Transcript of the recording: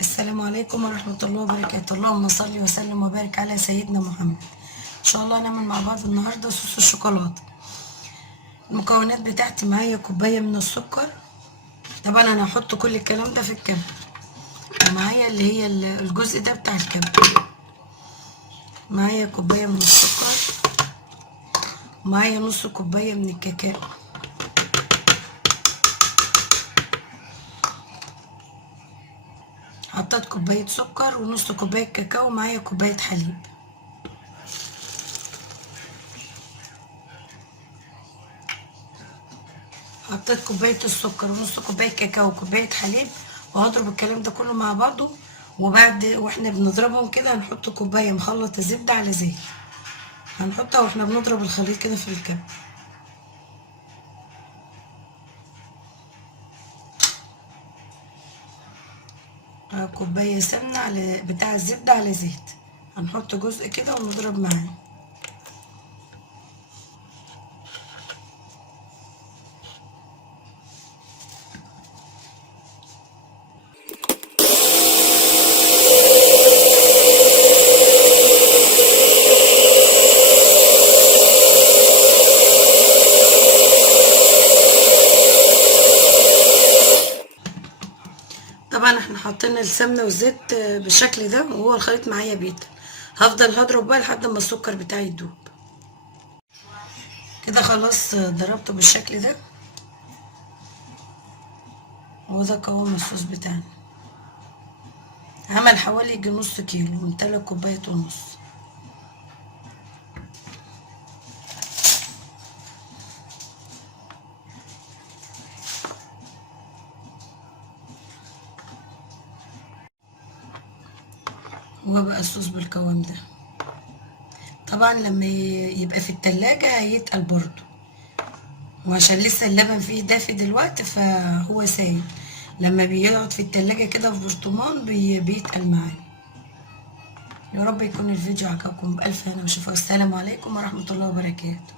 السلام عليكم ورحمة الله وبركاته. اللهم صل وسلم وبارك على سيدنا محمد. ان شاء الله هنعمل مع بعض النهاردة صوص الشوكولاتة. المكونات بتاعتي معايا كوباية من السكر، طبعا انا هحط كل الكلام ده في الكب، ومعايا اللي هي الجزء ده بتاع الكب. معايا كوباية من السكر، ومعايا نص كوباية من الكاكاو، حطيت كوباية سكر ونص كوباية كاكاو، ومعايا كوباية حليب. حطيت كوباية السكر ونص كوباية كاكاو وكوباية حليب، وهضرب الكلام ده كله مع بعضه. واحنا بنضربهم كده هنحط كوباية مخلط الزبدة على زيت، هنحطها واحنا بنضرب الخليط كده في الكب. كوباية سمنة على بتاع الزبدة على زيت، هنحط جزء كده ونضرب معاه. طبعا احنا حاطين السمنه والزيت بالشكل ده، وهو الخليط معايا بيتقل. هفضل هضرب بقى لحد ما السكر بتاعي يدوب. كده خلاص ضربته بالشكل ده، وده قوام الصوص بتاعنا. عمل حوالي يجي نص كيلو من 3 كوبايات ونص. هو بقى الصوص بالقوام ده. طبعا لما يبقى في التلاجة هيتقل برضو، وعشان لسه اللبن فيه دافي دلوقتي فهو سايل. لما بيقعد في التلاجة كده في برطمان بيتقل معانا. يا رب يكون الفيديو عجبكم، بألف هنا وشفا. والسلام عليكم ورحمة الله وبركاته.